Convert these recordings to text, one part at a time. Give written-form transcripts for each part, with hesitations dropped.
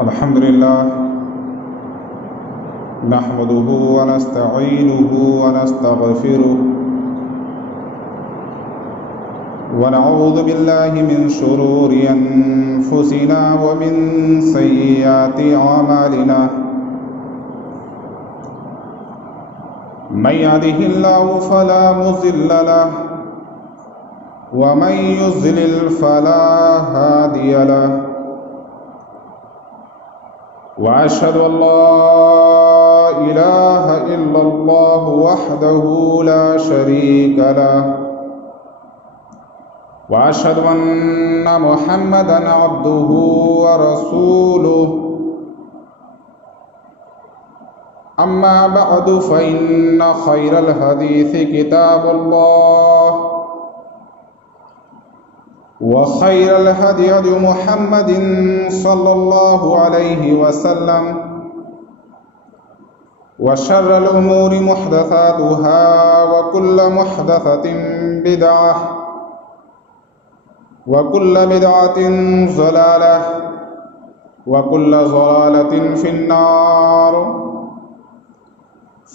الحمد لله نحمده ونستعينه ونستغفره ونعوذ بالله من شرور أنفسنا ومن سيئات أعمالنا من يهده الله فلا مضل له ومن يضلل فلا هادي له وأشهد أن لا إله إلا الله وحده لا شريك له وأشهد أن محمدًا عبده ورسوله أما بعد فإن خير الحديث كتاب الله وخير الهدي هدي محمد صلى الله عليه وسلم وشر الأمور محدثاتها وكل محدثة بدعة وكل بدعة ضلالة وكل ضلالة في النار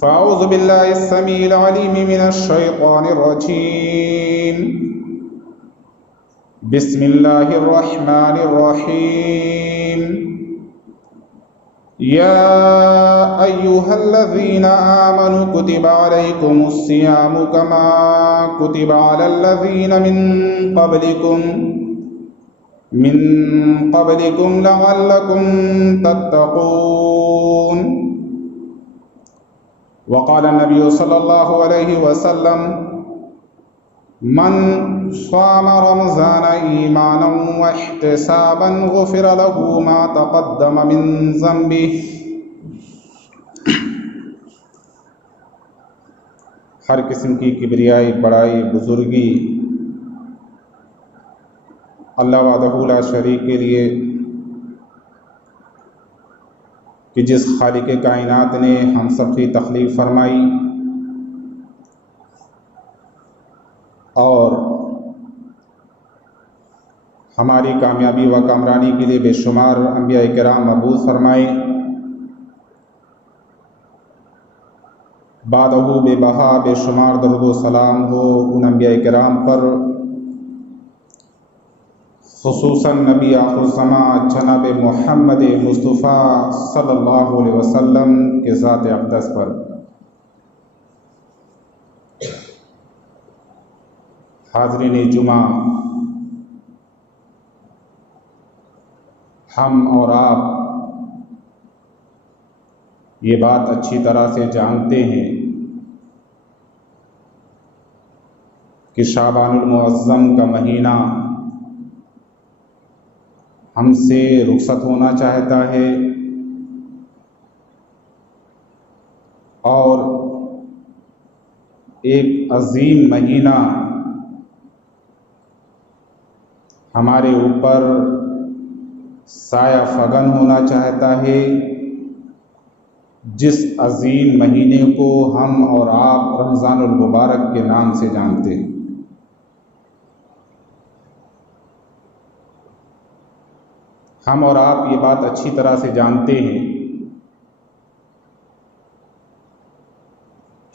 فأعوذ بالله السميع العليم من الشيطان الرجيم بسم الله الرحمن الرحيم يا أيها الذين آمنوا كتب عليكم الصيام كما كتب على الذين من قبلكم لعلكم تتقون وقال النبي صلى الله عليه وسلم من صام رمضان ایمانا واحتسابا غفر له ما تقدم من ذنبه۔ ہر قسم کی کبریائی، بڑائی، بزرگی اللہ وحدہ لا شریک کے لیے، کہ جس خالق کائنات نے ہم سب کی تخلیق فرمائی اور ہماری کامیابی و کامرانی کے لیے بے شمار انبیاء کرام مبعوث فرمائے، بعدہ بے بہا بے شمار درود و سلام ہو ان انبیاء کرام پر، خصوصاً نبی آخر الزمان جناب محمد مصطفیٰ صلی اللہ علیہ وسلم کے ذات اقدس پر۔ حاضرین جمعہ، ہم اور آپ یہ بات اچھی طرح سے جانتے ہیں کہ شعبان المعظم کا مہینہ ہم سے رخصت ہونا چاہتا ہے اور ایک عظیم مہینہ ہمارے اوپر سایہ فگن ہونا چاہتا ہے، جس عظیم مہینے کو ہم اور آپ رمضان المبارک کے نام سے جانتے ہیں۔ ہم اور آپ یہ بات اچھی طرح سے جانتے ہیں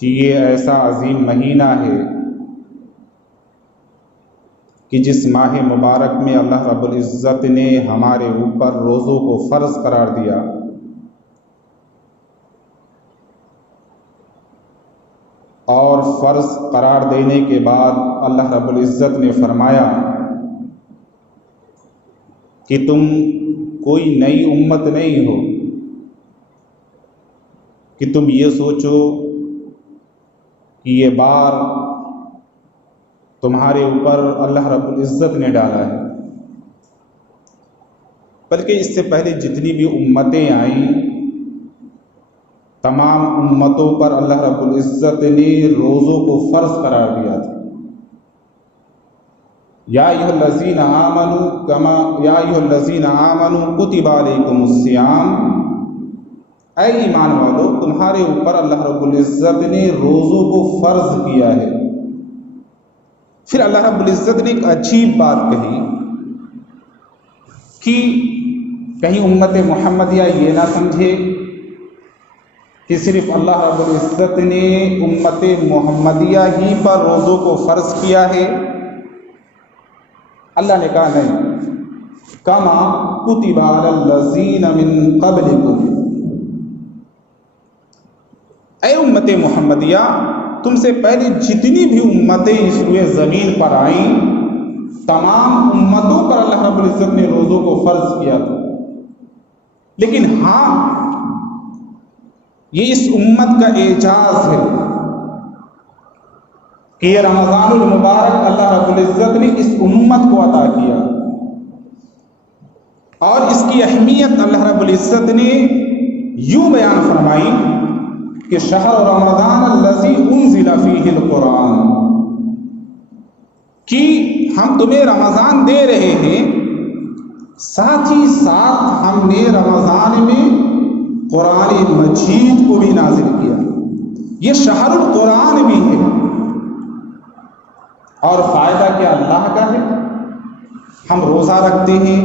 کہ یہ ایسا عظیم مہینہ ہے کہ جس ماہ مبارک میں اللہ رب العزت نے ہمارے اوپر روزوں کو فرض قرار دیا، اور فرض قرار دینے کے بعد اللہ رب العزت نے فرمایا کہ تم کوئی نئی امت نہیں ہو کہ تم یہ سوچو کہ یہ بار تمہارے اوپر اللہ رب العزت نے ڈالا ہے، بلکہ اس سے پہلے جتنی بھی امتیں آئیں تمام امتوں پر اللہ رب العزت نے روزوں کو فرض قرار دیا تھا۔ یا ایھا الذین آمنوا کتب علیکم الصیام، اے ایمان والو تمہارے اوپر اللہ رب العزت نے روزوں کو فرض کیا ہے۔ پھر اللہ رب العزت نے ایک عجیب بات کہی کہ کہیں امت محمدیہ یہ نہ سمجھے کہ صرف اللہ رب العزت نے امت محمدیہ ہی پر روزوں کو فرض کیا ہے۔ اللہ نے کہا نہیں، کما کتب علی الذین من قبلکم، اے امت محمدیہ تم سے پہلے جتنی بھی امتیں اس روئے زمین پر آئیں، تمام امتوں پر اللہ رب العزت نے روزوں کو فرض کیا تھا، لیکن ہاں یہ اس امت کا اعجاز ہے کہ یہ رمضان المبارک اللہ رب العزت نے اس امت کو عطا کیا، اور اس کی اہمیت اللہ رب العزت نے یوں بیان فرمائی کہ شہر رمضان الذی انزل فیہ القرآن، کہ ہم تمہیں رمضان دے رہے ہیں، ساتھ ہی ساتھ ہم نے رمضان میں قرآن مجید کو بھی نازل کیا، یہ شہر القرآن بھی ہے، اور فائدہ کیا اللہ کا ہے؟ ہم روزہ رکھتے ہیں،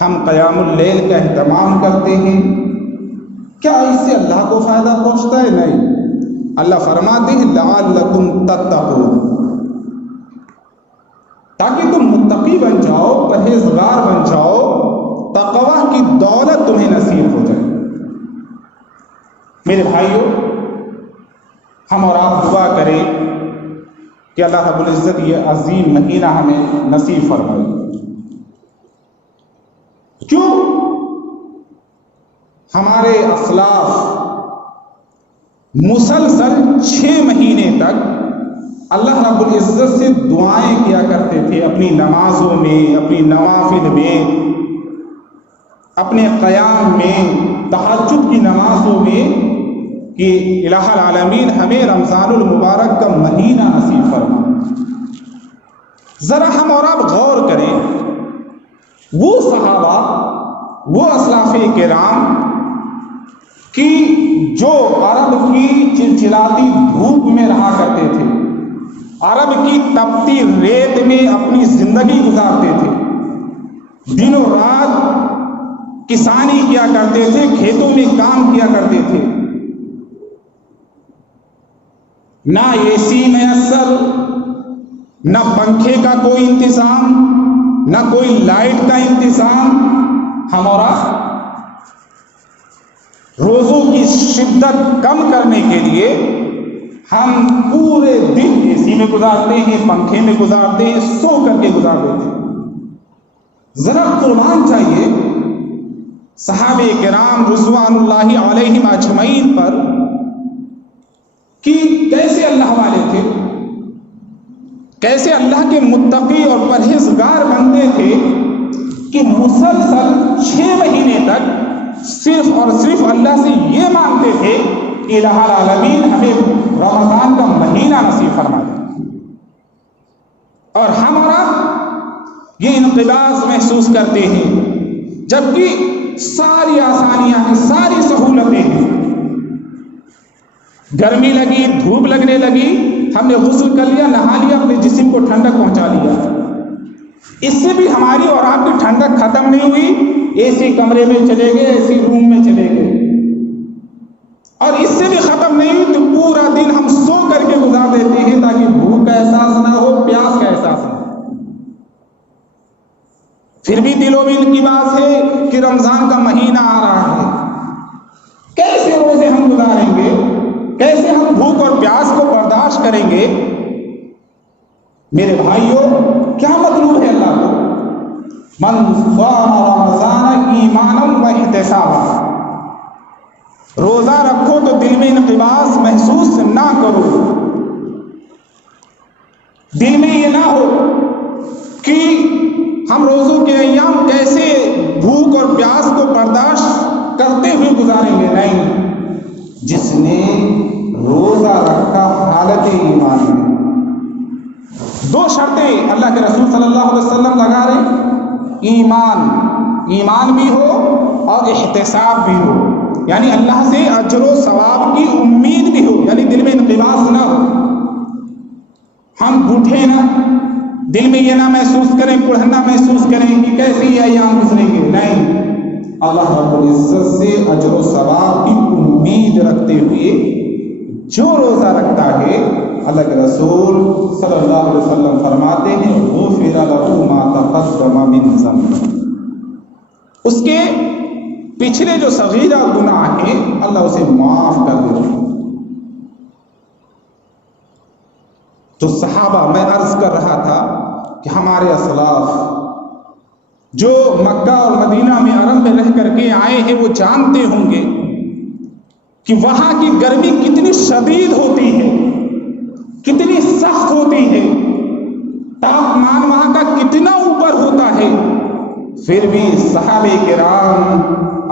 ہم قیام اللیل کا اہتمام کرتے ہیں، کیا اس سے اللہ کو فائدہ پہنچتا ہے؟ نہیں، اللہ فرماتے ہیں لعلکم تتقون، تاکہ تم متقی بن جاؤ، پرہیزگار بن جاؤ، تقوی کی دولت تمہیں نصیب ہو جائے۔ میرے بھائیوں، ہم اور آپ دعا کریں کہ اللہ رب العزت یہ عظیم مہینہ ہمیں نصیب فرمائے۔ کیوں ہمارے اسلاف مسلسل 6 مہینے تک اللہ رب العزت سے دعائیں کیا کرتے تھے، اپنی نمازوں میں، اپنی نوافل میں، اپنے قیام میں، تہجد کی نمازوں میں، کہ الہ العالمین ہمیں رمضان المبارک کا مہینہ نصیب فرما۔ ذرا ہم اور آپ غور کریں، وہ صحابہ، وہ اسلاف کرام کہ جو عرب کی چلچلاتی دھوپ میں رہا کرتے تھے، عرب کی تپتی ریت میں اپنی زندگی گزارتے تھے، دن و رات کسانی کیا کرتے تھے، کھیتوں میں کام کیا کرتے تھے، نہ اے سی میسر، نہ پنکھے کا کوئی انتظام، نہ کوئی لائٹ کا انتظام۔ ہمارا روزوں کی شدت کم کرنے کے لیے ہم پورے دن اے سی میں گزارتے ہیں، پنکھے میں گزارتے ہیں، سو کر کے گزار دیتے ہیں۔ ذرا قربان چاہیے صحابہ کرام رضوان اللہ علیہم اجمعین پر کہ کیسے اللہ والے تھے، کیسے اللہ کے متقی اور پرہیزگار بندے تھے کہ مسلسل 6 مہینے تک صرف اور صرف اللہ سے یہ مانگتے تھے کہ الہ العالمین ہمیں رمضان کا مہینہ نصیب فرما دے، اور ہمارا یہ انقباض محسوس کرتے ہیں، جبکہ ساری آسانیاں ہیں، ساری سہولتیں ہیں۔ گرمی لگی، دھوپ لگنے لگی، ہم نے غسل کر لیا، نہا لیا، اپنے جسم کو ٹھنڈک پہنچا لیا، اس سے بھی ہماری اور آپ کی ٹھنڈک ختم نہیں ہوئی، اے سی کمرے میں چلے گئے، اے سی روم میں چلے گئے، اور اس سے بھی ختم نہیں ہوئی تو پورا دن ہم سو کر کے گزار دیتے ہیں تاکہ بھوک کا احساس نہ ہو، پیاس کا احساس نہ ہو۔ پھر بھی دلوں میں ان کی بات ہے کہ رمضان کا مہینہ آ رہا ہے، کیسے روزے ہم گزاریں گے، کیسے ہم بھوک اور پیاس کو برداشت کریں گے؟ میرے بھائیوں، کیا مطلوب ہے اللہ کو؟ من صام رمضان ایمانا و احتسابا، روزہ رکھو تو دل میں انقباض محسوس نہ کرو، دل میں یہ نہ ہو کہ ہم روزوں کے ایام کیسے بھوک اور پیاس کو برداشت کرتے ہوئے گزاریں گے، نہیں، جس نے روزہ رکھا حالت ایمان میں۔ 2 شرطیں اللہ کے رسول صلی اللہ علیہ وسلم لگا رہے، ایمان بھی ہو اور احتساب بھی ہو، یعنی اللہ سے اجر و ثواب کی امید بھی ہو، یعنی دل میں انقباض نہ ہو، ہم بوٹھے نہ، دل میں یہ نہ محسوس کریں، پڑھنا محسوس کریں کہ کیسے یہ ایام گزریں گے، نہیں، اللہ رب العزت سے اجر و ثواب کی امید رکھتے ہوئے جو روزہ رکھتا ہے، اللہ کے رسول صلی اللہ علیہ وسلم فرماتے ہیں غفر له ما تقدم من ذنبه، اس کے پچھلے جو صغیرہ گناہ ہیں اللہ اسے معاف کر دیتے ہیں۔ تو صحابہ، میں عرض کر رہا تھا کہ ہمارے اسلاف جو مکہ اور مدینہ میں عرب میں رہ کر کے آئے ہیں وہ جانتے ہوں گے کہ وہاں کی گرمی کتنی شدید ہوتی ہے، کتنی سخت ہوتی ہے، تاپمان وہاں کا کتنا اوپر ہوتا ہے، پھر بھی صحابہ کرام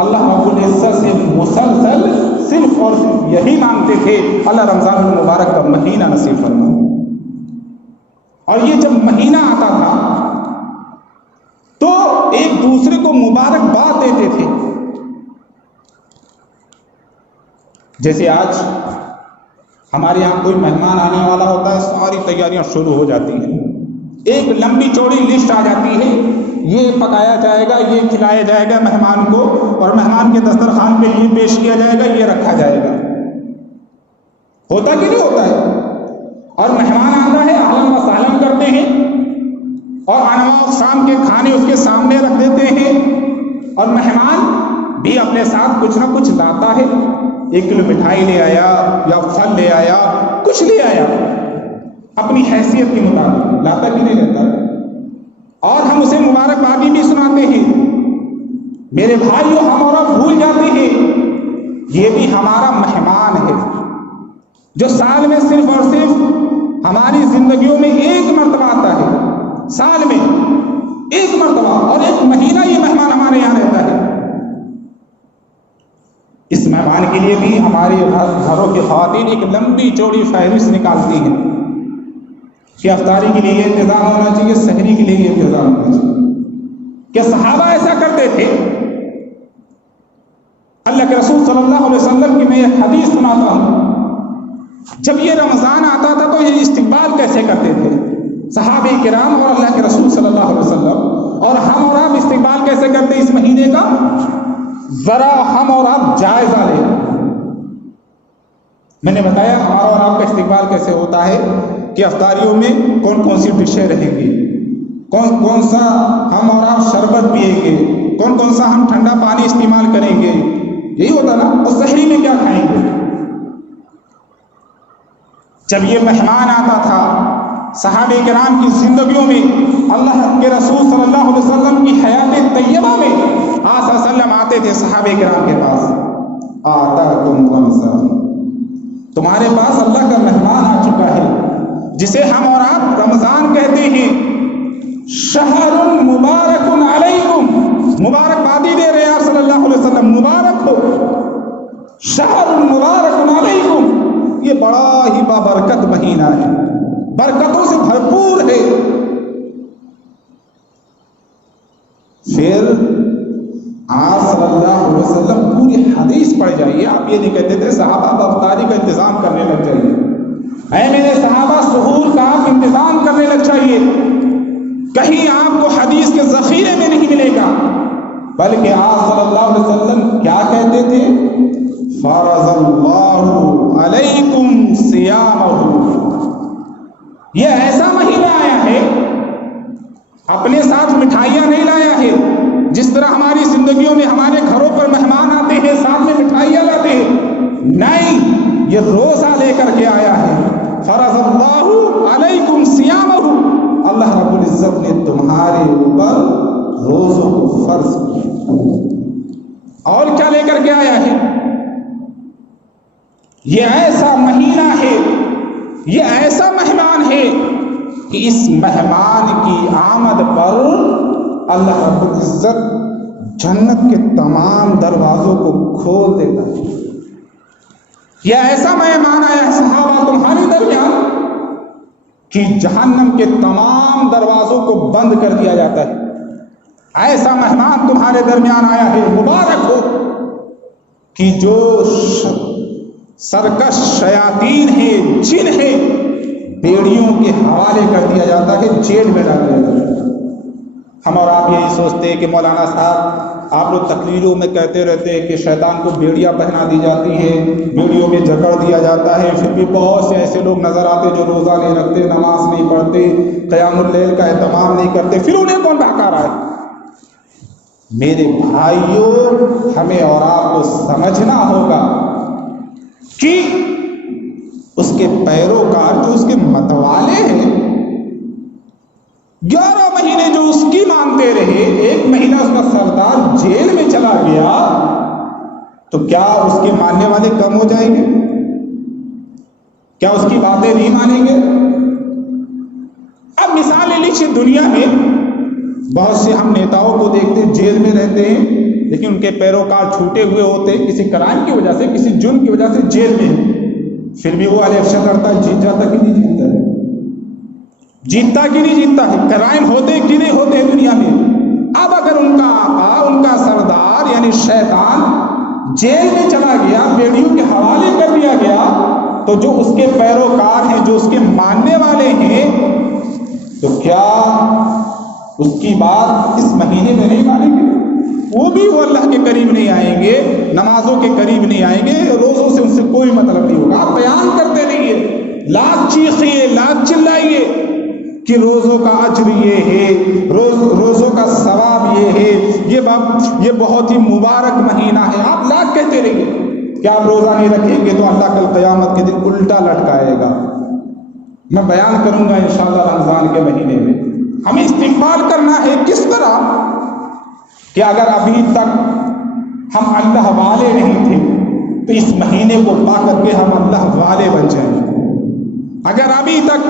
اللہ رب العزت سے مسلسل صرف اور صرف یہی مانگتے تھے، اللہ رمضان المبارک کا مہینہ نصیب فرما۔ اور یہ جب مہینہ آتا تھا تو ایک دوسرے کو مبارکباد دیتے تھے۔ جیسے آج ہمارے یہاں کوئی مہمان آنے والا ہوتا ہے، ساری تیاریاں شروع ہو جاتی ہیں، ایک لمبی چوڑی لسٹ آ جاتی ہے، یہ پکایا جائے گا، یہ کھلایا جائے گا مہمان کو، اور مہمان کے دسترخوان پہ یہ پیش کیا جائے گا، یہ رکھا جائے گا۔ ہوتا کہ نہیں ہوتا ہے؟ اور مہمان آتا ہے اہلاً و سہلاً کرتے ہیں، اور انواع اقسام کے کھانے اس کے سامنے رکھ دیتے ہیں، اور مہمان بھی اپنے ساتھ کچھ نہ کچھ لاتا ہے، 1 کلو مٹھائی لے آیا یا پھل لے آیا، کچھ لے آیا اپنی حیثیت کے مطابق، لاتا کہ نہیں لیتا، اور ہم اسے مبارکبادی بھی سناتے ہیں۔ میرے بھائیو، ہم اور آپ بھول جاتے ہیں یہ بھی ہمارا مہمان ہے جو سال میں صرف اور صرف ہماری زندگیوں میں ایک مرتبہ آتا ہے، سال میں ایک مرتبہ، اور 1 مہینہ یہ مہمان ہمارے یہاں رہتا ہے۔ اس مہمان کے لیے بھی ہمارے گھروں کی خواتین ایک لمبی چوڑی فہرست نکالتی ہیں کہ افطاری کے لیے انتظام ہونا چاہیے، سحری کے لیے انتظام ہونا چاہیے۔ کہ صحابہ ایسا کرتے تھے؟ اللہ کے رسول صلی اللہ علیہ وسلم کی میں ایک حدیث سناتا ہوں، جب یہ رمضان آتا تھا تو یہ استقبال کیسے کرتے تھے صحابہ کرام اور اللہ کے رسول صلی اللہ علیہ وسلم، اور ہم اور آپ استقبال کیسے کرتے اس مہینے کا؟ ذرا ہم اور آپ جائزہ لیں۔ میں نے بتایا ہمارا اور آپ کا استقبال کیسے ہوتا ہے کہ افطاریوں میں کون کون سی ڈشیں رہیں گی، کون کون سا ہم اور آپ شربت پیئیں گے، کون کون سا ہم ٹھنڈا پانی استعمال کریں گے، یہی ہوتا نا۔ اور سحری میں کیا کھائیں گے؟ جب یہ مہمان آتا تھا صحابہ کرام کی زندگیوں میں، اللہ کے رسول صلی اللہ علیہ وسلم کی حیات طیبہ میں آپ صلی اللہ علیہ وسلم آتے تھے صحابہ کرام کے پاس، آتاکم رمضان، تمہارے پاس اللہ کا مہمان آ چکا ہے جسے ہم اور آپ رمضان کہتے ہیں۔ شہر مبارک علیکم، مبارکبادی دے رہے ہیں صلی اللہ علیہ وسلم، مبارک ہو، شہر مبارک علیکم، یہ بڑا ہی بابرکت مہینہ ہے، برکتوں سے بھرپور ہے۔ پھر آپ صلی اللہ علیہ وسلم پوری حدیث پڑھ جائیے، آپ یہ نہیں کہتے تھے صحابہ افطاری کا انتظام کرنے لگ جائیے، اے میرے صحابہ سحور کا آپ انتظام کرنے لگ جائیے، کہیں آپ کو حدیث کے ذخیرے میں نہیں ملے گا، بلکہ آپ صلی اللہ علیہ وسلم کیا کہتے تھے؟ فرض اللہ علیکم صیامہ، یہ ایسا مہینہ آیا ہے، اپنے ساتھ مٹھائیاں نہیں لایا ہے، جس طرح ہماری زندگیوں میں ہمارے گھروں پر مہمان آتے ہیں ساتھ میں مٹھائیاں لاتے ہیں، نہیں، یہ روزہ لے کر کے آیا ہے۔ فرض اللہ علیکم صیامہ، اللہ رب العزت نے تمہارے اوپر روزوں کو فرض کیا۔ اور کیا لے کر کے آیا ہے؟ یہ ایسا مہینہ ہے، یہ ایسا مہمان ہے کہ اس مہمان کی آمد پر اللہ رب العزت جنت کے تمام دروازوں کو کھول دیتا ہے۔ یہ ایسا مہمان آیا ہے صحابہ تمہارے درمیان کہ جہنم کے تمام دروازوں کو بند کر دیا جاتا ہے۔ ایسا مہمان تمہارے درمیان آیا ہے، مبارک ہو، کہ جو سرکش شیاطین ہیں، جن ہیں، بیڑیوں کے حوالے کر دیا جاتا ہے، جیل میں ڈال دیا جاتا ہے۔ ہم اور آپ یہی سوچتے ہیں کہ مولانا صاحب آپ لوگ تقریروں میں کہتے رہتے ہیں کہ شیطان کو بیڑیاں پہنا دی جاتی ہے، بیڑیوں میں جکڑ دیا جاتا ہے، پھر بھی بہت سے ایسے لوگ نظر آتے جو روزہ نہیں رکھتے، نماز نہیں پڑھتے، قیام اللیل کا اہتمام نہیں کرتے، پھر انہیں کون بہکا رہا ہے؟ میرے بھائیوں، ہمیں اور آپ کو سمجھنا ہوگا کہ اس کے پیروکار جو اس کے متوالے ہیں 11 مہینے جو اس کی مانتے رہے، 1 مہینہ اس کا سردار جیل میں چلا گیا، تو کیا اس کے ماننے والے کم ہو جائیں گے؟ کیا اس کی باتیں نہیں مانیں گے؟ اب مثال لے لیجیے، دنیا میں بہت سے ہم نیتاؤں کو دیکھتے ہیں جیل میں رہتے ہیں، لیکن ان کے پیروکار چھوٹے ہوئے ہوتے ہیں، کسی کرائم کی وجہ سے، کسی جرم کی وجہ سے جیل میں ہیں، پھر بھی وہ الیکشن لڑتا ہے، جیت جاتا کہ نہیں جیتتا ہے؟ جیتتا کہ نہیں جیتتا ہے؟ کرائم ہوتے کہ نہیں ہوتے ہیں دنیا میں؟ اب اگر ان کا آقا، ان کا سردار یعنی شیطان جیل میں چلا گیا، بیڑیوں کے حوالے کر دیا گیا، تو جو اس کے پیروکار ہیں، جو اس کے ماننے والے ہیں، تو کیا اس کی بات اس مہینے میں نہیں مانیں گے؟ وہ اللہ کے قریب نہیں آئیں گے، نمازوں کے قریب نہیں آئیں گے، روزوں سے ان سے کوئی مطلب نہیں ہوگا۔ آپ بیان کرتے رہیے، لاکھ چیخیے، لاکھ چلائیے کہ روزوں کا اجر یہ ہے، روزوں کا ثواب یہ ہے، یہ بہت ہی مبارک مہینہ ہے، آپ لاکھ کہتے رہیے کہ آپ روزہ نہیں رکھیں گے تو اللہ کل قیامت کے دن الٹا لٹکائے گا۔ میں بیان کروں گا انشاءاللہ رمضان کے مہینے میں ہمیں استقبال کرنا ہے کس طرح کہ اگر ابھی تک ہم اللہ والے نہیں تھے تو اس مہینے کو پا کر کے ہم اللہ والے بن جائیں۔ اگر ابھی تک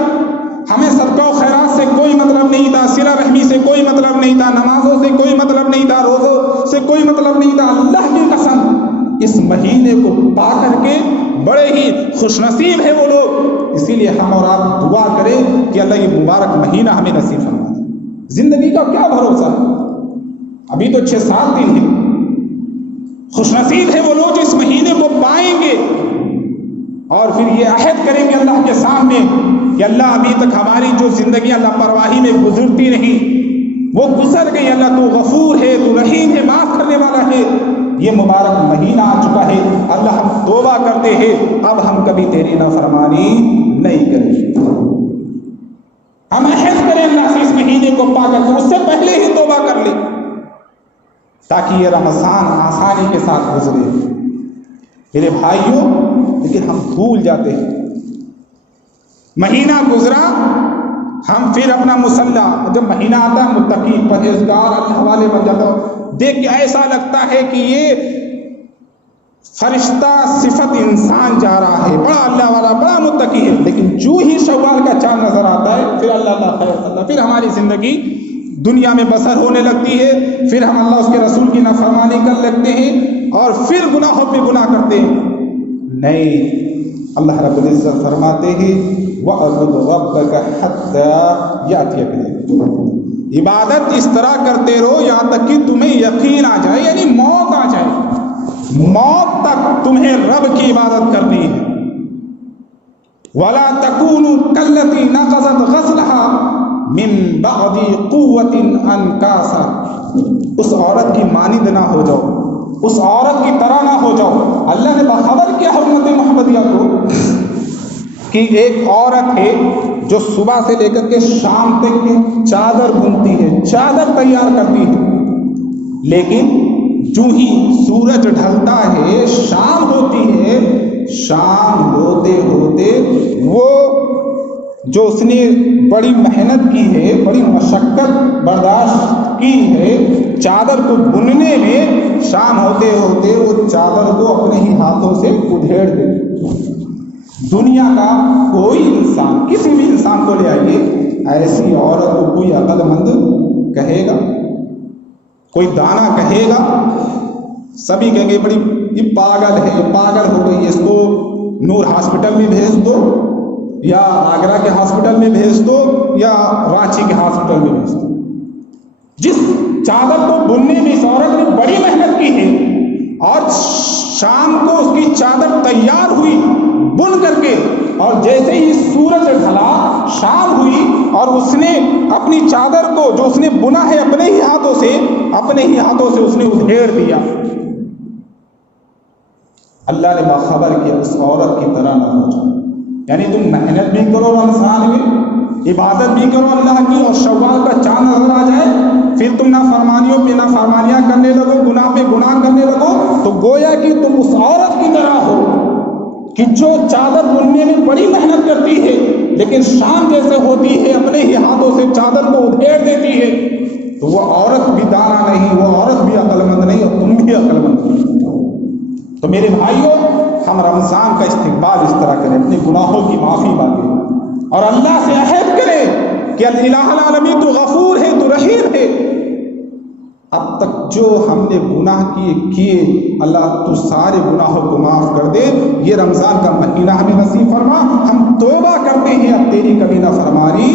ہمیں صدقہ و خیرات سے کوئی مطلب نہیں تھا، صلہ رحمی سے کوئی مطلب نہیں تھا، نمازوں سے کوئی مطلب نہیں تھا، روزوں سے کوئی مطلب نہیں تھا، اللہ کی قسم اس مہینے کو پا کر کے بڑے ہی خوش نصیب ہے وہ لوگ۔ اسی لیے ہم اور آپ دعا کریں کہ اللہ یہ مبارک مہینہ ہمیں نصیب فرما دے۔ زندگی کا کیا بھروسہ ہے؟ ابھی تو 6-7 دن ہیں۔ خوش نصیب ہے وہ لوگ جو اس مہینے کو پائیں گے اور پھر یہ عہد کریں گے اللہ کے سامنے کہ اللہ ابھی تک ہماری جو زندگیاں لاپرواہی میں گزرتی رہیں وہ گزر گئی، اللہ تو غفور ہے، تو رحیم ہے، معاف کرنے والا ہے، یہ مبارک مہینہ آ چکا ہے، اللہ ہم توبہ کرتے ہیں، اب ہم کبھی تیری نافرمانی نہیں کریں گے۔ ہم عہد کریں اللہ سے اس مہینے کو پا کر کے، اس سے پہلے ہی توبہ کر لیں تاکہ یہ رمضان آسانی کے ساتھ گزرے۔ میرے بھائیوں، لیکن ہم بھول جاتے ہیں، مہینہ گزرا، ہم پھر اپنا مسلح، جب مہینہ آتا ہے متقی پرہیزگار اللہ والے بن جاتا ہوں، دیکھ کے ایسا لگتا ہے کہ یہ فرشتہ صفت انسان جا رہا ہے، بڑا اللہ والا، بڑا متقی ہے، لیکن جو ہی شوال کا چاند نظر آتا ہے پھر اللہ خیر اللہ، پھر ہماری زندگی دنیا میں بسر ہونے لگتی ہے، پھر ہم اللہ اس کے رسول کی نافرمانی کر لگتے ہیں اور پھر گناہوں پہ گناہ کرتے ہیں۔ نہیں، اللہ رب العزت فرماتے ہیں وَاعْبُدْ رَبَّكَ حَتَّى يَأْتِيَكَ الْيَقِينُ، عبادت اس طرح کرتے رہو یہاں تک کہ تمہیں یقین آ جائے، یعنی موت آ جائے، موت تک تمہیں رب کی عبادت کرنی ہے۔ وَلَا تَكُونُوا كَالَّتِي نَقَضَتْ غَزْلَهَا مِن بَعْدِ قُوَّةٍ أَنْكَاثًا، اس عورت کی مانند نہ ہو جاؤ، اس عورت کی طرح نہ ہو جاؤ۔ اللہ نے باخبر کیا حکمت محمدیہ کو کہ ایک عورت ہے جو صبح سے لے کر کے شام تک کی چادر بنتی ہے، چادر تیار کرتی ہے، لیکن جو ہی سورج ڈھلتا ہے، شام ہوتی ہے، شام ہوتے ہوتے وہ جو اس نے بڑی محنت کی ہے، بڑی مشقت برداشت کی ہے چادر کو بننے میں، شام ہوتے ہوتے وہ چادر کو اپنے ہی ہاتھوں سے ادھیڑ دیتی۔ دنیا کا کوئی انسان، کسی بھی انسان کو لے آئیے، ایسی عورت کو کوئی عقل مند کہے گا، کوئی دانا کہے گا؟ سبھی کہیں گے بڑی یہ پاگل ہے، یہ پاگل ہو گئی، اس کو نور ہاسپٹل میں بھیج دو، یا آگرہ کے ہاسپٹل میں بھیج دو، یا رانچی کے ہاسپٹل میں بھیج دو۔ جس چادر کو بننے میں اس عورت نے بڑی محنت کی ہے اور شام کو اس کی چادر تیار ہوئی، بن کر کے، اور جیسے ہی سورج ڈھلا، شام ہوئی، اور اس نے اپنی چادر کو جو اس نے بنا ہے اپنے ہی ہاتھوں سے اس نے ادھیڑ دیا۔ اللہ نے باخبر کیا اس عورت کی طرح نہ ہو جائے، یعنی تم محنت بھی کرو رمضان میں، عبادت بھی کرو اللہ کی، اور شوال کا چاند نظر آ جائے، پھر تم نافرمانیوں پہ نافرمانیاں کرنے لگو، گناہ پہ گناہ کرنے لگو، تو گویا کہ تم اس عورت کی طرح ہو کہ جو چادر بننے میں بڑی محنت کرتی ہے، لیکن شام جیسے ہوتی ہے اپنے ہی ہاتھوں سے چادر کو ادھیڑ دیتی ہے۔ تو وہ عورت بھی دانا نہیں، وہ عورت بھی عقل مند نہیں، اور تم بھی عقل مند نہیں۔ تو میرے بھائیوں، ہم رمضان کا استقبال اس طرح کریں، اپنے گناہوں کی معافی مانگیں، اور اللہ سے عہد کریں کہ الہ العالمین تو غفور ہے، تو رحیم ہے، اب تک جو ہم نے گناہ کیے اللہ تو سارے گناہوں کو معاف کر دے، یہ رمضان کا مہینہ ہمیں نصیب فرما، ہم توبہ کرتے ہیں اب تیری کبھی نافرمانی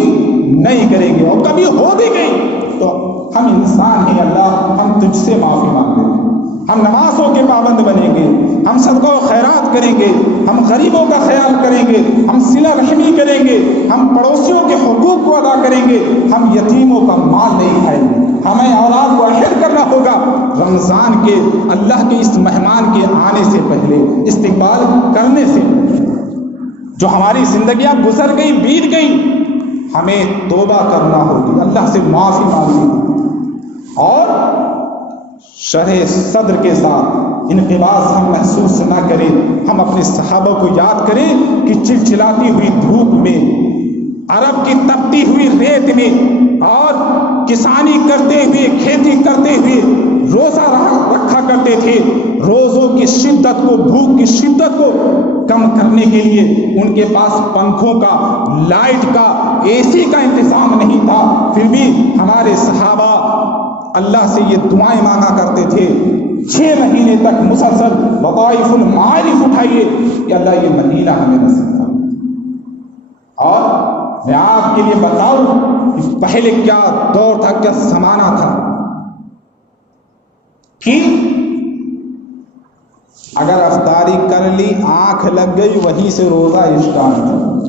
نہیں کریں گے، اور کبھی ہو بھی گئی تو ہم انسان ہیں اللہ، ہم تجھ سے معافی مانگتے ہیں، ہم نمازوں کے پابند بنیں گے، ہم صدقہ و خیرات کریں گے، ہم غریبوں کا خیال کریں گے، ہم صلہ رحمی کریں گے، ہم پڑوسیوں کے حقوق کو ادا کریں گے، ہم یتیموں کا مال نہیں کھائیں گے۔ ہمیں اولاد کو عہد کرنا ہوگا رمضان کے اللہ کے اس مہمان کے آنے سے پہلے، استقبال کرنے سے جو ہماری زندگیاں گزر گئی، بیت گئی، ہمیں توبہ کرنا ہوگی، اللہ سے معافی مانگنی ہوگی، اور شرح صدر کے ساتھ انقباض ہم محسوس نہ کریں۔ ہم اپنے صحابہ کو یاد کریں کہ چلچلاتی ہوئی دھوپ میں، عرب کی تپتی ہوئی ریت میں، اور کسانی کرتے ہوئے، کھیتی کرتے ہوئے روزہ رکھا کرتے تھے۔ روزوں کی شدت کو، بھوک کی شدت کو کم کرنے کے لیے ان کے پاس پنکھوں کا، لائٹ کا، اے سی کا انتظام نہیں تھا، پھر بھی ہمارے صحابہ اللہ سے یہ دعائیں مانگا کرتے تھے 6 مہینے تک مسلسل وظائف المعارف اٹھائیے کہ اللہ یہ مہینہ ہمیں نصیب فرمائے۔ اور میں آپ کے لیے بتاؤں کہ پہلے کیا دور تھا، کیا زمانہ تھا کہ اگر افطاری کر لی، آنکھ لگ گئی، وہیں سے روزہ اسٹارٹ۔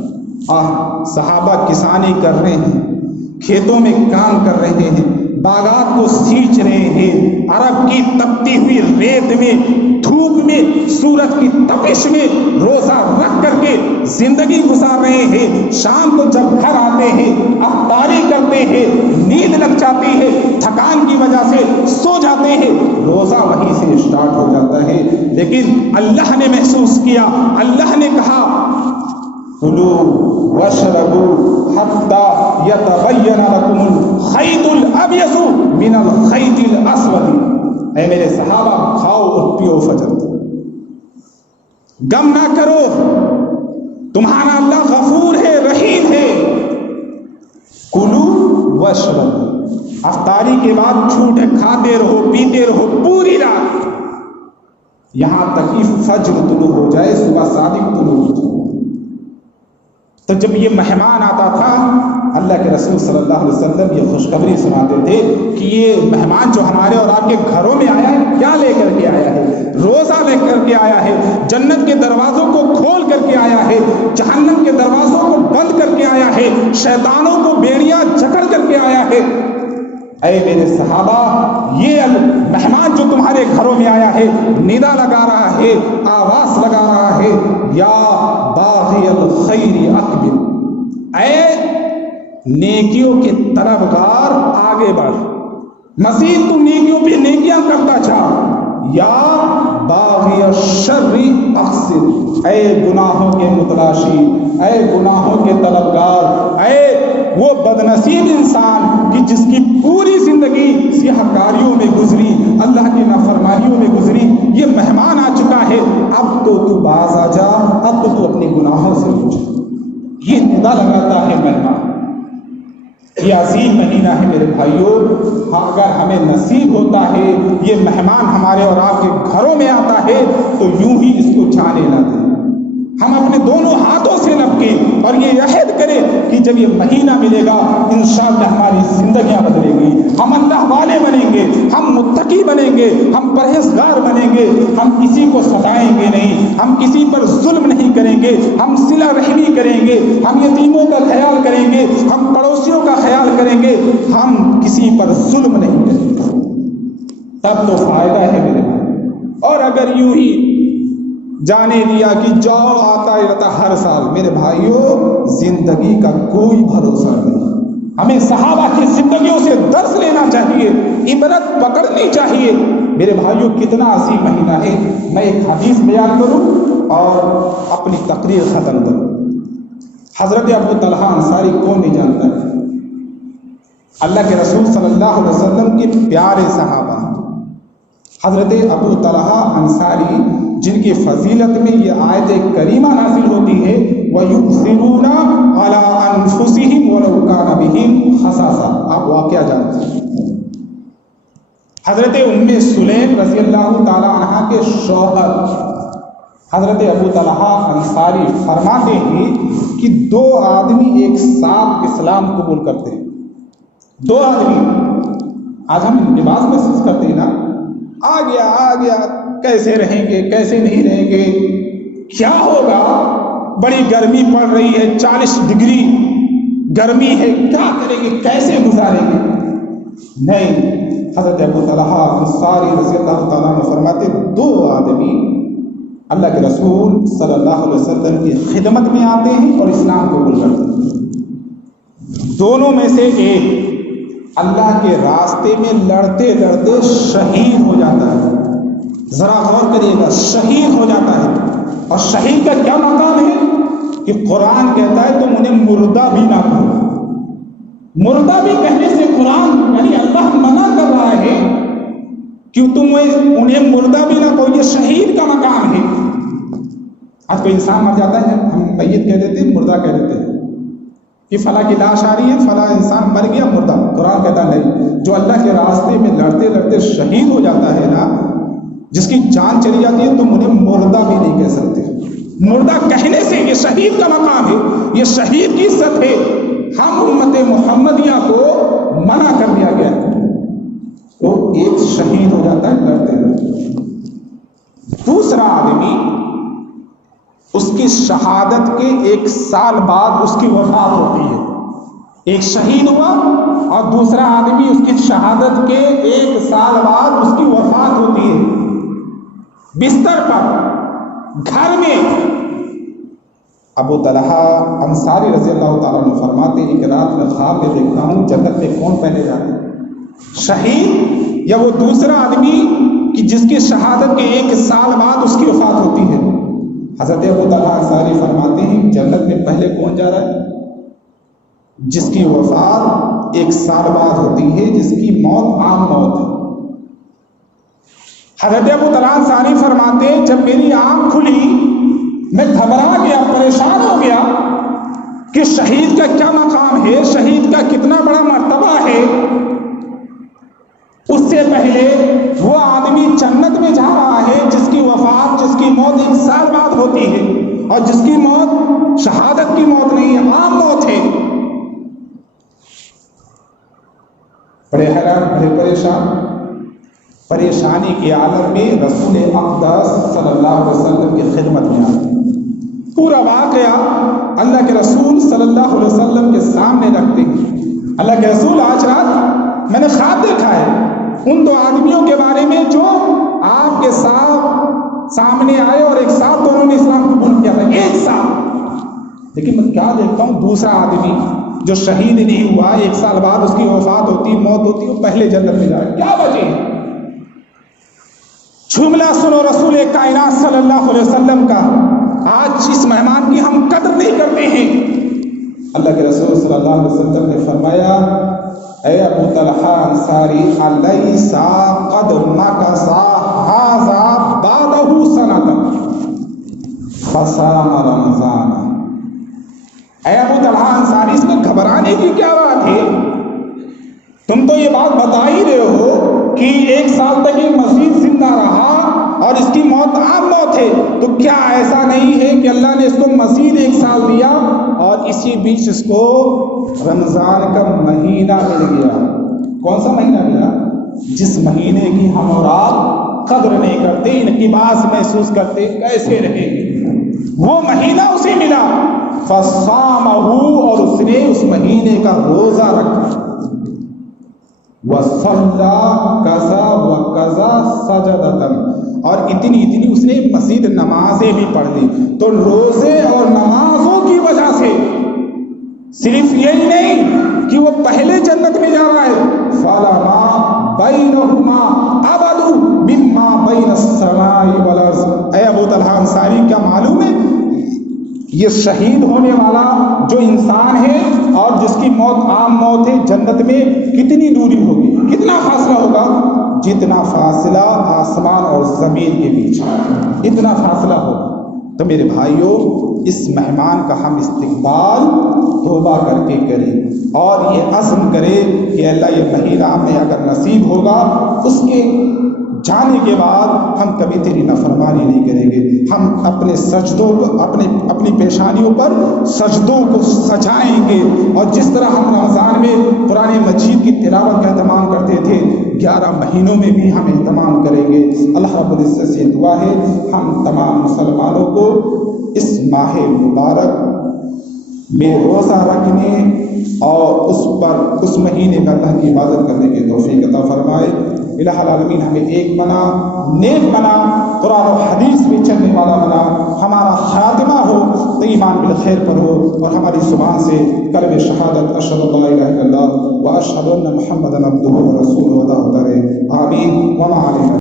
صحابہ کسانی کر رہے ہیں، کھیتوں میں کام کر رہے ہیں، باغات کو سینچ رہے ہیں، عرب کی تپتی ہوئی ریت میں، دھوپ میں، سورج کی تپش میں روزہ رکھ کر کے زندگی گزار رہے ہیں۔ شام کو جب گھر آتے ہیں، افطاری کرتے ہیں، نیند لگ جاتی ہے، تھکان کی وجہ سے سو جاتے ہیں، روزہ وہیں سے اسٹارٹ ہو جاتا ہے۔ لیکن اللہ نے محسوس کیا، اللہ نے کہا کلوا واشربوا حتى يتبين لكم الخيط الابيض من الخيط الاسود۔ اے میرے صحابہ، کھاؤ اور پیو فجر، غم نہ کرو، تمہارا اللہ غفور ہے، رحیم ہے۔ کلوا واشربوا، افطاری کے بعد جھوٹے کھاتے رہو، پیتے رہو پوری رات، یہاں تک کہ فجر طلوع ہو جائے، صبح صادق طلوع ہو جائے۔ تو جب یہ مہمان آتا تھا، اللہ کے رسول صلی اللہ علیہ وسلم یہ خوشخبری سناتے تھے کہ یہ مہمان جو ہمارے اور آپ کے گھروں میں آیا ہے، کیا لے کر کے آیا ہے؟ روزہ لے کر کے آیا ہے، جنت کے دروازوں کو کھول کر کے آیا ہے، جہنم کے دروازوں کو بند کر کے آیا ہے، شیطانوں کو بیڑیاں جکڑ کر کے آیا ہے۔ اے میرے صحابہ، یہ مہمان جو تمہارے گھروں میں آیا ہے، ندا لگا رہا ہے، آواز لگا رہا ہے، یا باغی الخیر اقبل، اے نیکیوں کے طلبگار آگے بڑھ، مزید تو نیکیوں پہ نیکیاں کرتا جا، یا باغی الشر اقصر، اے گناہوں کے متلاشی، اے گناہوں کے طلبگار، اے وہ بدنصیب انسان کہ جس کی پوری زندگی سیاہکاریوں میں گزری، اللہ کی نافرمانیوں میں گزری، یہ مہمان آ چکا ہے، اب تو باز آ جا، اب تو اپنے گناہوں سے پوچھ۔ یہ ندا لگاتا ہے مہمان۔ یہ عظیم مہینہ ہے میرے بھائیوں، اگر ہمیں نصیب ہوتا ہے یہ مہمان ہمارے اور آپ کے گھروں میں آتا ہے تو یوں ہی اس کو جانے نہ دیں، ہم اپنے دونوں ہاتھوں سے لپکیں اور یہ عہد کریں کہ جب یہ مہینہ ملے گا انشاءاللہ ہماری زندگیاں بدلیں گی، ہم اللہ والے بنیں گے، ہم متقی بنیں گے، ہم پرہیزگار بنیں گے، ہم کسی کو ستائیں گے نہیں، ہم کسی پر ظلم نہیں کریں گے، ہم صلہ رحمی کریں گے، ہم یتیموں کا خیال کریں گے، ہم پڑوسیوں کا خیال کریں گے، ہم کسی پر ظلم نہیں کریں گے، تب تو فائدہ ہے میرے بھائی۔ اور اگر یوں ہی جانے دیا کہ جاؤ آتا رہتا ہر سال، میرے بھائیوں زندگی کا کوئی بھروسہ نہیں۔ ہمیں صحابہ کی زندگیوں سے درس لینا چاہیے، عبرت پکڑنی چاہیے۔ میرے بھائیوں کتنا عظیم مہینہ ہے۔ میں ایک حدیث بیان کروں اور اپنی تقریر ختم کروں۔ حضرت ابو طلحہ انصاری کون نہیں جانتا ہے؟ اللہ کے رسول صلی اللہ علیہ وسلم کے پیارے صحابہ حضرت ابو طلحہ انصاری، جن کی فضیلت میں یہ آیت کریمہ نازل ہوتی ہے، وَيُؤْثِرُونَ عَلَىٰ أَنفُسِهِمْ وَلَوْ كَانَ بِهِمْ خَصَاصَةٌ۔ آپ واقعہ جانتے ہیں، حضرت ام سلیم رضی اللہ تعالی عنہ کے شوہر حضرت ابو طلحہ انصاری فرماتے ہیں کہ دو آدمی ایک ساتھ اسلام قبول کرتے ہیں، دو آدمی۔ آج ہم لباس محسوس کرتے ہیں نا، آ گیا کیسے رہیں گے، کیسے نہیں رہیں گے، کیا ہوگا، بڑی گرمی پڑ رہی ہے، 40 ڈگری گرمی ہے، کیا کریں گے، کیسے گزاریں گے؟ نہیں، حضرت ابو طلحہ انصاری رضی اللہ تعالیٰ عنہ فرماتے دو آدمی اللہ کے رسول صلی اللہ علیہ وسلم کی خدمت میں آتے ہیں اور اسلام قبول کرتے ہیں، دونوں میں سے ایک اللہ کے راستے میں لڑتے لڑتے شہید ہو جاتا ہے۔ ذرا غور کریے گا، شہید ہو جاتا ہے، اور شہید کا کیا مقام ہے کہ قرآن کہتا ہے تم انہیں مردہ بھی نہ کہو۔ مردہ بھی کہنے سے قرآن یعنی اللہ منع کر رہا ہے کہ تم انہیں مردہ بھی نہ کہو، یہ شہید کا مقام ہے۔ آج کوئی انسان مر جاتا ہے، ہم میت کہہ دیتے ہیں، مردہ کہہ دیتے ہیں کہ فلاں کی لاش آ رہی ہے، فلاں انسان مر گیا، مردہ۔ قرآن کہتا نہیں، جو اللہ کے راستے میں لڑتے لڑتے شہید ہو جاتا ہے نا، جس کی جان چلی جاتی ہے، تم انہیں مردہ بھی نہیں کہہ سکتے۔ مردہ کہنے سے یہ شہید کا مقام ہے، یہ شہید کی عزت ہے۔ ہم امت محمدیہ کو منع کر دیا گیا ہے، وہ ایک شہید ہو جاتا ہے لڑتے لڑتے، دوسرا آدمی اس کی شہادت کے 1 سال بعد اس کی وفات ہوتی ہے۔ ایک شہید ہوا اور دوسرا آدمی اس کی شہادت کے 1 سال بعد اس کی وفات ہوتی ہے، بستر پر، گھر میں۔ ابو طلحہ انصاری رضی اللہ تعالیٰ عنہ فرماتے ایک رات میں خواب میں دیکھتا ہوں جنت میں کون پہلے جاتا ہے، شہید یا وہ دوسرا آدمی کہ جس کی شہادت کے 1 سال بعد اس کی وفات ہوتی ہے۔ حضرت ابو طلحہ انصاری فرماتے ہیں جنت میں پہلے کون جا رہا ہے؟ جس کی وفات 1 سال بعد ہوتی ہے، جس کی موت عام موت ہے۔ حضرت ابو طلحہ انصاری فرماتے جب میری آنکھ کھلی میں گھبرا گیا، پریشان ہو گیا کہ شہید کا کیا مقام ہے، شہید کا کتنا بڑا مرتبہ ہے۔ اس سے پہلے وہ آدمی جنت میں جا رہا ہے جس کی وفات، جس کی موت 1 سال بعد ہوتی ہے، اور جس کی موت شہادت کی موت نہیں ہے، عام موت ہے۔ بڑے حیران، بڑے پریشان، پریشانی کے عالم میں رسول اقدس صلی اللہ علیہ وسلم کی خدمت میں آتے، پورا واقعہ اللہ کے رسول صلی اللہ علیہ وسلم کے سامنے رکھتے ہیں۔ اللہ کے رسول آج رات میں نے خواب دیکھا ہے ان 2 آدمیوں کے بارے میں جو آپ کے سامنے آئے اور 1 ساتھ دونوں نے اسلام قبول کیا تھا، 1 ساتھ۔ لیکن میں کیا دیکھتا ہوں، دوسرا آدمی جو شہید نہیں ہوا، 1 سال بعد اس کی وفات ہوتی، موت ہوتی، وہ پہلے جنت میں جائے۔ کیا وجہ ہے؟ جملہ سنو رسول کائنات صلی اللہ علیہ وسلم کا۔ آج اس مہمان کی ہم قدر نہیں کرتے ہیں۔ اللہ کے رسول صلی اللہ علیہ وسلم نے فرمایا اے ابو طلحہ انصاری الیس قد مکث ھذا بعدہ سنۃ فصام رمضان۔ اے ابو طلحہ انصاری، اس میں گھبرانے کی کیا بات ہے؟ تم تو یہ بات بتا ہی رہے ہو کہ 1 سال تک یہ مسجد زندہ رہا اور اس کی موت موت عام موت ہے، تو کیا ایسا نہیں ہے کہ اللہ نے اس کو مزید 1 سال دیا اور اسی بیچ اس کو رمضان کا مہینہ مل گیا؟ کون سا مہینہ ملا؟ جس مہینے کی ہم اور آپ قدر نہیں کرتے، انقباض محسوس کرتے، کیسے رہیں گے، وہ مہینہ اسے ملا۔ فصامہ، اور اس نے اس مہینے کا روزہ رکھا، وصلی کذا وکذا سجدۃ، اور اتنی اس نے مزید نمازیں بھی پڑھ لی۔ تو روزے اور نمازوں کی وجہ سے صرف یہی نہیں کہ وہ پہلے جنت میں جا رہا ہے، فَلَمَا بَيْنَهُمَا أَبَدُ مِمَّا بَيْنَ السَّمَاءِ وَالْأَرْضِ۔ اے ابو طلحہ انصاری، کیا معلوم ہے یہ شہید ہونے والا جو انسان ہے اور جس کی موت عام موت ہے، جنت میں کتنی دوری ہوگی، کتنا فاصلہ ہوگا؟ جتنا فاصلہ آسمان اور زمین کے بیچ ہے، اتنا فاصلہ ہوگا۔ تو میرے بھائیوں، اس مہمان کا ہم استقبال توبہ کر کے کریں اور یہ عزم کرے کہ اللہ یہ مہینہ ہمیں اگر نصیب ہوگا، اس کے جانے کے بعد ہم کبھی تیری نافرمانی نہیں کریں گے، ہم اپنے سجدوں کو اپنی پیشانیوں پر سجدوں کو سجائیں گے، اور جس طرح ہم رمضان میں قرآن مجید کی تلاوت کا اہتمام کرتے تھے، 11 مہینوں میں بھی ہم اہتمام کریں گے۔ اللہ رب العزت سے دعا ہے ہم تمام مسلمانوں کو اس ماہ مبارک میں روزہ رکھنے اور اس مہینے کا اللہ کی عبادت کرنے کی توفیق عطا فرمائے۔ الہ العالمین ہمیں ایک بنا، نیک بنا، قرآن و حدیث میں چلنے والا بنا، ہمارا خاتمہ ہو تو ایمان بالخیر پر ہو، اور ہماری زبان سے کلمہ شہادت اشہد ان لا الہ الا اللہ و اشہد ان محمدا عبدہ و رسولہ ادا ہوتا رہے۔ آمین۔ وما علینا